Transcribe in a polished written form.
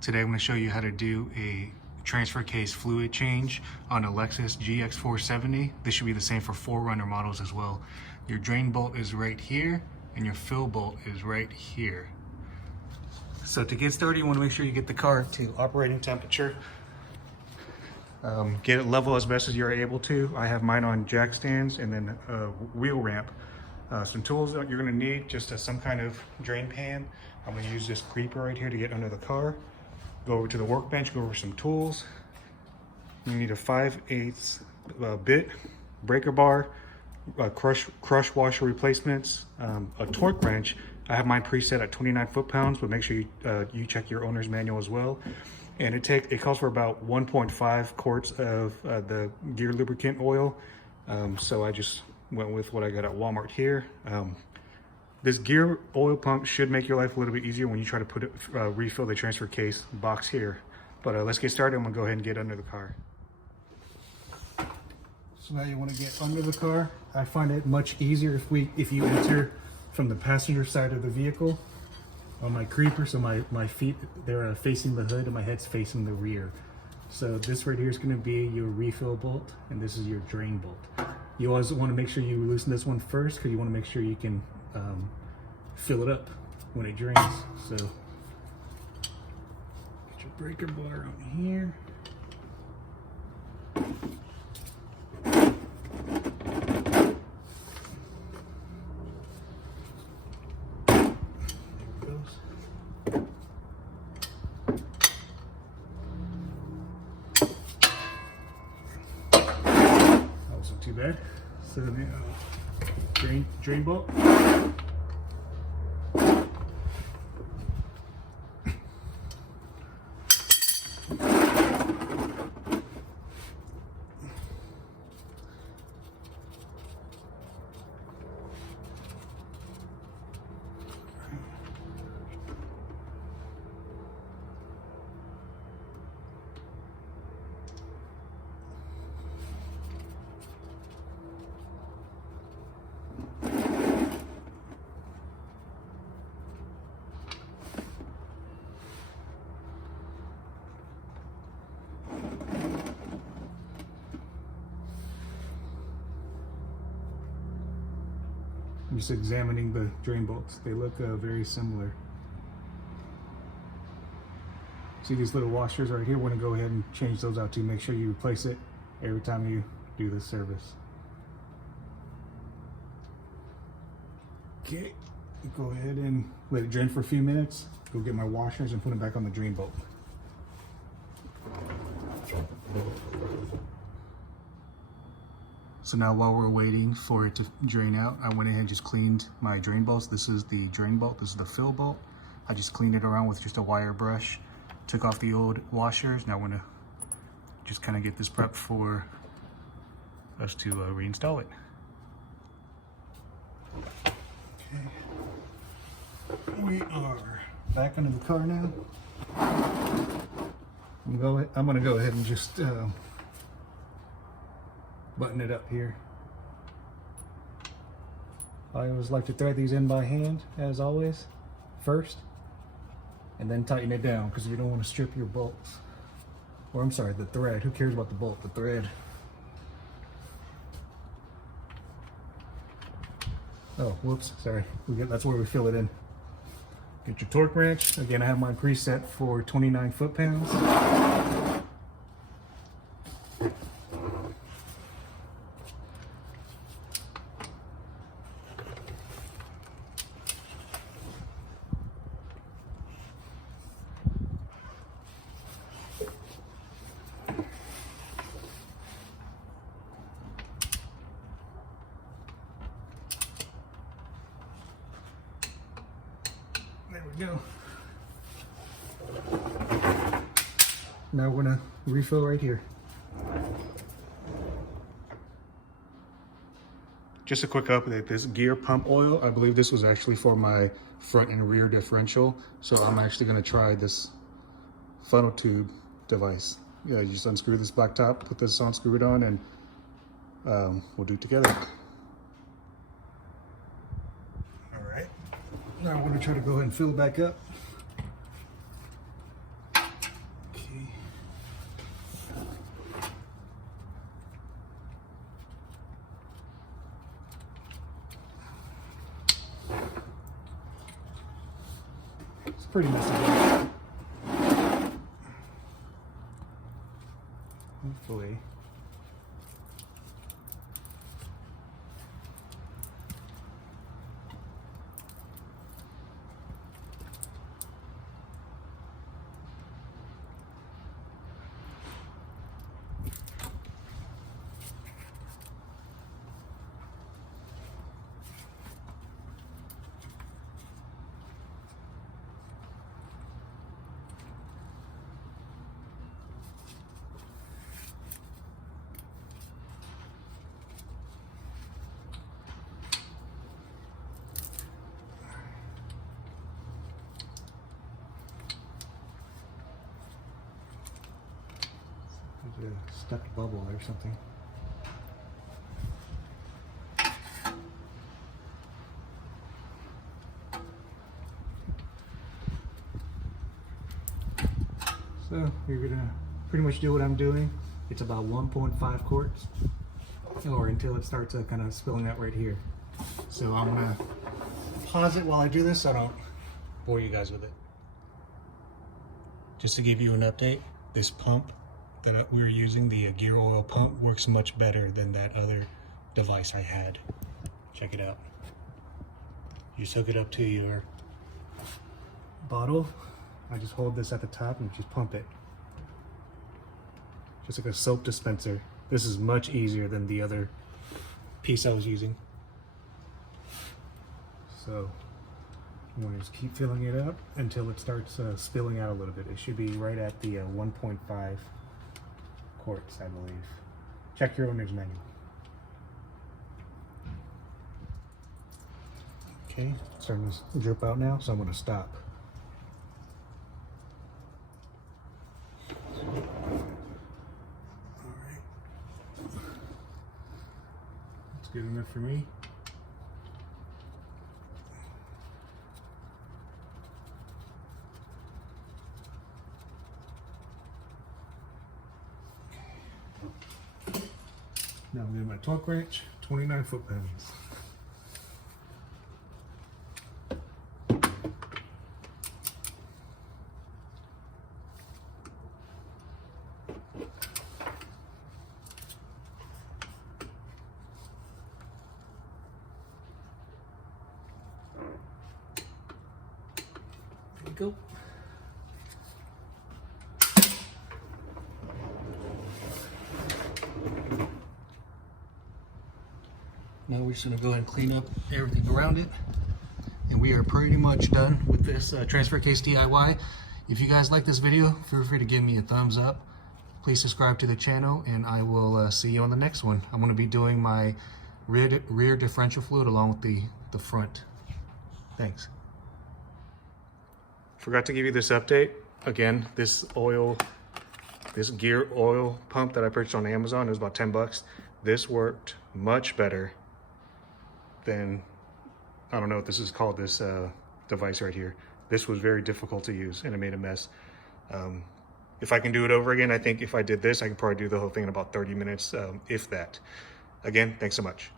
Today I'm going to show you how to do a transfer case fluid change on a Lexus GX470. This should be the same for 4Runner models as well. Your drain bolt is right here and your fill bolt is right here. So to get started, you want to make sure you get the car to operating temperature. Get it level as best as you're able to. I have mine on jack stands and then a wheel ramp. Some tools that you're going to need, just some kind of drain pan. I'm going to use this creeper right here to get under the car. Go over to the workbench, go over some tools. You need a 5/8 bit, breaker bar, crush washer replacements, a torque wrench. I have mine preset at 29 foot-pounds, but make sure you check your owner's manual as well. And it calls for about 1.5 quarts of the gear lubricant oil. So I just went with what I got at Walmart here. This gear oil pump should make your life a little bit easier when you try to refill the transfer case box here. But let's get started. I'm gonna go ahead and get under the car. So now you want to get under the car. I find it much easier if you enter from the passenger side of the vehicle. On my creeper, so my feet, they're facing the hood and my head's facing the rear. So this right here is going to be your refill bolt and this is your drain bolt. You always want to make sure you loosen this one first because you want to make sure you can fill it up when it drains. So get your breaker bar on here. Too bad. So now drain bolt. I'm just examining the drain bolts. They look very similar. See these little washers right here? We're gonna go ahead and change those out too. Make sure you replace it every time you do this service. Okay, go ahead and let it drain for a few minutes. Go get my washers and put them back on the drain bolt. So now while we're waiting for it to drain out, I went ahead and just cleaned my drain bolts. This is the drain bolt, this is the fill bolt. I just cleaned it around with just a wire brush, took off the old washers. Now we're gonna just kind of get this prepped for us to reinstall it. Okay, we are back into the car now. I'm gonna go ahead and just button it up here. I always like to thread these in by hand, as always, first, and then tighten it down because you don't want to strip your bolts. Or I'm sorry, the thread. Who cares about the bolt? The thread. Oh, whoops, sorry. That's where we fill it in. Get your torque wrench. Again, I have mine preset for 29 foot-pounds. There we go. Now we're gonna refill right here. Just a quick update, this gear pump oil, I believe this was actually for my front and rear differential. So I'm actually gonna try this funnel tube device. Yeah, you just unscrew this black top, put this on, screw it on, and we'll do it together. All right, now I'm gonna try to go ahead and fill it back up. It's pretty messy. Hopefully. There's a stuck bubble or something. So you're gonna pretty much do what I'm doing. It's about 1.5 quarts, or until it starts kind of spilling out right here. So I'm gonna pause it while I do this so I don't bore you guys with it. Just to give you an update, this pump that we were using, the gear oil pump, works much better than that other device I had. Check it out. You just hook it up to your bottle. I just hold this at the top and just pump it. Just like a soap dispenser. This is much easier than the other piece I was using. So I'm going to just keep filling it up until it starts spilling out a little bit. It should be right at the 1.5 quarts, I believe. Check your owner's manual. Okay, it's starting to drip out now, so I'm going to stop. Alright. That's good enough for me. Now I'm getting my torque wrench, 29 foot-pounds. There you go. Now we're just going to go ahead and clean up everything around it. And we are pretty much done with this transfer case DIY. If you guys like this video, feel free to give me a thumbs up. Please subscribe to the channel, and I will see you on the next one. I'm going to be doing my rear differential fluid along with the front. Thanks. Forgot to give you this update. Again, this gear oil pump that I purchased on Amazon, it was about 10 bucks. This worked much better than, I don't know what this is called, this device right here. This was very difficult to use and it made a mess. If I can do it over again, I think if I did this, I could probably do the whole thing in about 30 minutes, if that. Again, thanks so much.